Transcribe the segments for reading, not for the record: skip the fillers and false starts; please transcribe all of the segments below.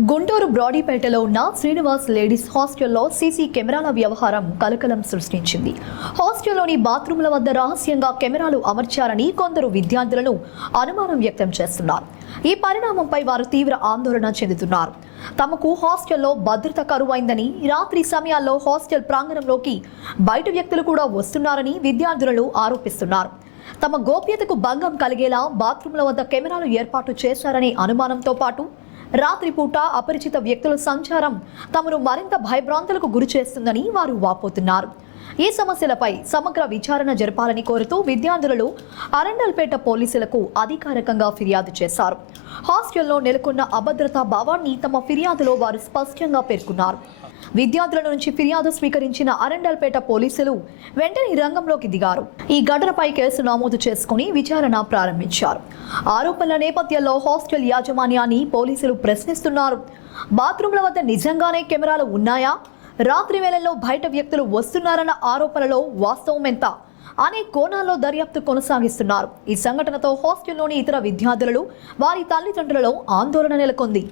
గుంటూరు బ్రాడీపేటలో ఉన్న శ్రీనివాస్ లేడీస్ హాస్టల్లో సీసీ కెమెరాల వ్యవహారం కలకలం సృష్టించింది. హాస్టల్లోని బాత్రూంల వద్ద రహస్యంగా కెమెరాలు అమర్చారని కొందరు విద్యార్థులను అనుమానం వ్యక్తం చేస్తున్నారు. ఈ పరిణామంపై వారు తీవ్ర ఆందోళన చెందుతున్నారు. తమకు హాస్టల్లో భద్రత కరువైందని, రాత్రి సమయాల్లో హాస్టల్ ప్రాంగణంలోకి బయట వ్యక్తులు కూడా వస్తున్నారని విద్యార్థులు ఆరోపిస్తున్నారు. తమ గోప్యతకు భంగం కలిగేలా బాత్రూంల వద్ద కెమెరాలు ఏర్పాటు చేశారనే అనుమానంతో పాటు రాత్రిపూట అపరిచిత వ్యక్తుల సంచారం తమను మరింత భయభ్రాంతులకు గురి చేస్తుందని వారు వాపోతున్నారు. ఈ సమస్యలపై సమగ్ర విచారణ జరపాలని కోరుతూ విద్యార్థులు అరండల్పేట పోలీసులకు అధికారికంగా ఫిర్యాదు చేశారు. హాస్టల్లో నెలకొన్న అభద్రతా భావాన్ని తమ ఫిర్యాదులో వారు స్పష్టంగా పేర్కొన్నారు. విద్యార్థుల నుంచి ఫిర్యాదు స్వీకరించిన అరండల్పేట పోలీసులు వెంటనే రంగంలోకి దిగారు. ఈ ఘటనపై కేసు నమోదు చేసుకుని విచారణ ప్రారంభించారు. ఆరోపణల నేపథ్యంలో హాస్టల్ యాజమాన్యాన్ని పోలీసులు ప్రశ్నిస్తున్నారు. బాత్రూంల వద్ద నిజంగానే కెమెరాలు ఉన్నాయా? రాత్రి వేళల్లో బయట వ్యక్తులు వస్తున్నారన్న ఆరోపణలో వాస్తవం ఎంత అనే కోణాల్లో దర్యాప్తు కొనసాగిస్తున్నారు. ఈ సంఘటనతో హాస్టల్లోని ఇతర విద్యార్థులు, వారి తల్లిదండ్రులలో ఆందోళన నెలకొంది.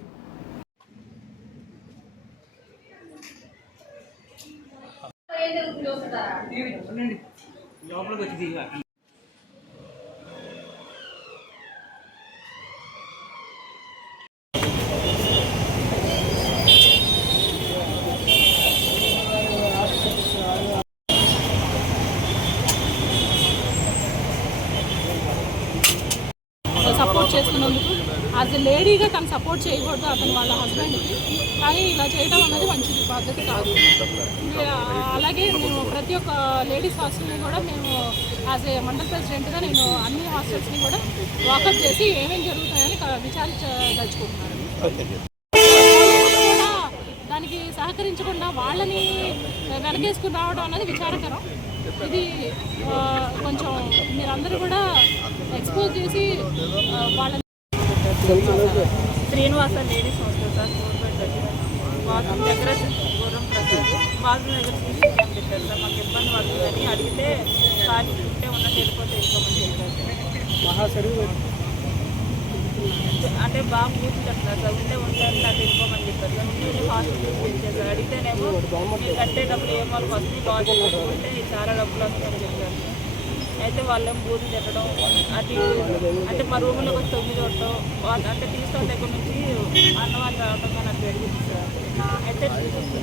సపోర్ట్ చేస్తున్నందుకు యాజ్ ఎ లేడీగా తను సపోర్ట్ చేయకూడదు అతను వాళ్ళ హస్బెండ్కి, కానీ ఇలా చేయడం అనేది మంచిది పద్ధతి కాదు. అలాగే మేము ప్రతి ఒక్క లేడీస్ హాస్టల్ని కూడా మేము యాజ్ ఏ మండల ప్రెసిడెంట్గా నేను అన్ని హాస్టల్స్ని కూడా వాకప్ చేసి ఏమేమి జరుగుతాయని విచారించదలుచుకుంటున్నాను. దానికి సహకరించకుండా వాళ్ళని వెనకేసుకుని రావడం అనేది విచారకరం. ఇది కొంచెం మీరందరూ కూడా ఎక్స్పోజ్ చేసి వాళ్ళని Srinivasa ladies hostel sir, bathroom దగ్గర గుర్రం ప్రసాద్ బాత్రూమ్ దగ్గర సీసీ క్యామ్ పెట్టారు సార్. మాకు ఇబ్బంది పడుతుందని అడిగితే ఖాళీ ఉంటే ఉన్నట్టు వెళ్ళిపోతే వెళ్ళిపోమని చెప్పారు. అంటే బాగా పూర్తి చెప్తున్నారు సార్, ఉంటే ఉంటే నాకు వెళ్ళిపోమని చెప్పారు సార్. ఉండి హాస్పిటల్ ఇచ్చేసారు. అడిగితేనేమో మీరు కట్టే డబ్బులు ఏమో వస్తుంది, లాడ్జ్ కట్టుకుంటే చాలా డబ్బులు వస్తాయని చెప్పారు. అయితే వాళ్ళేం బూతులు తిట్టడం అటు అంటే మా రూమ్లోకి వచ్చి 9 కొట్టడం, అంటే తీసుకోవడం దగ్గర నుంచి అన్నవాళ్ళు రావడం కానీ అటు జరిగింది సార్. అయితే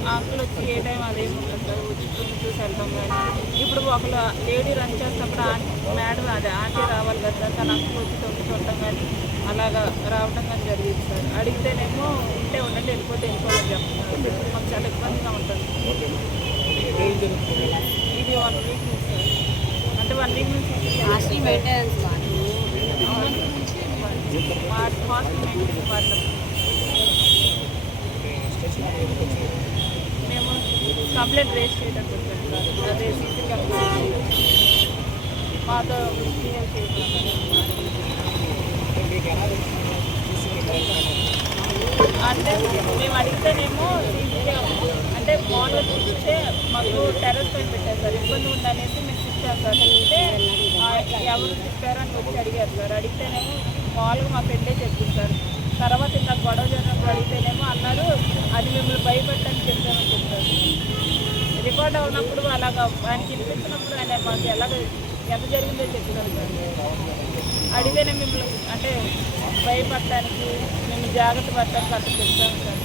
ఆ అంకుల్ వచ్చి ఏ టైం అదేమి ఉంటుంది సార్, వచ్చి చూసి వెళ్తాం. కానీ ఇప్పుడు ఒక లేడీ రన్ చేసినప్పుడు మేడం అదే ఆంటీ రావాలి కదా సార్, కానీ అంకుల్ వచ్చి 9 కొట్టడం కానీ అలాగా రావడం కానీ జరిగింది సార్. అడిగితేనేమో ఉంటే ఉండండి, వెళ్ళిపోతే వెళ్ళిపోవాలని చెప్తున్నారు. మాకు చాలా ఇబ్బందిగా ఉంటుంది. ఇది 1 వీక్ సార్, అంటే 1 వీక్ నుంచి హాస్టల్ మెయింటెనెన్స్ మా హాస్టల్ మెయింటెనెన్స్ డిపార్ట్మెంట్ మేము కంప్లైంట్ రేస్ చేయడం చెప్పాను సార్. అదే సీసీ కంప్లైంట్ మాతో క్లియర్ చేస్తున్నాం. అంటే మేము అడిగితేనేమో అంటే మామూలుగా చూస్తే మాకు టెర్రస్ పైన పెట్టారు సార్, ఇబ్బంది ఉందనేసి మేము చూసాం సార్. చూస్తే ఎవరు చెప్పారు అని వచ్చి అడిగారు సార్. అడిగితేనేమో మామూలుగా మా ఫ్రెండే చెప్పింది సార్. తర్వాత ఇంకా గొడవ జరిగినప్పుడు అడిగితేనేమో అన్నారు అది మిమ్మల్ని భయపెట్టని చెప్పామని చెప్తారు. రికార్డ్ అవునప్పుడు అలాగా ఆయనకి వినిపించినప్పుడు ఆయన మాకు ఎంత జరిగిందో చెప్తారు సార్. అడిగితేనే మిమ్మల్ని అంటే భయపడటానికి మేము జాగ్రత్త పడటానికి అట్లా చెప్తాము సార్.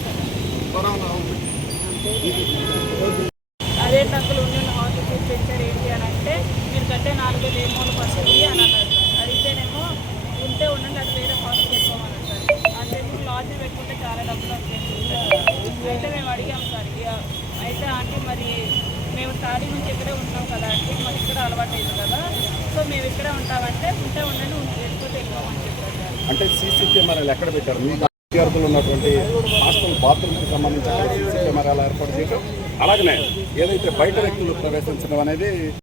అదే టంకులు ఉండి హాస్పిటల్ తెచ్చారు ఏంటి అని అంటే మీరు కట్టే 4,000 ఏమోలు వస్తుంది అని అన్నారు సార్. అడిగితేనేమో ఉంటే ఉండండి, అది వేరే హాస్పిటల్ తెచ్చుకోమన్నారు సార్. అంటే మీరు లాడ్జ్ పెట్టుకుంటే చాలా డబ్బులు వస్తాయి. అయితే మేము అడిగాము సార్. అయితే ఆంటీ మరి మేము స్టార్టింగ్ నుంచి ఇక్కడే ఉంటాం కదా అంటే మాకు ఇక్కడ అలవాటు అయింది కదా, సో మేము ఇక్కడే ఉంటామంటే ఉంటే ఉండండి, వెళ్ళిపోతే వెళ్ళిపోమని చెప్పారు సార్. అంటే సీసీ కెమెరాలు ఎక్కడ పెట్టారు? మీ విద్యార్థులు ఉన్నటువంటి హాస్టల్ బాత్రూమ్కి సంబంధించి సీసీ కెమెరాలు ఏర్పాటు చేయడం, అలాగనే ఏదైతే బయట వ్యక్తులు ప్రవేశించడం అనేది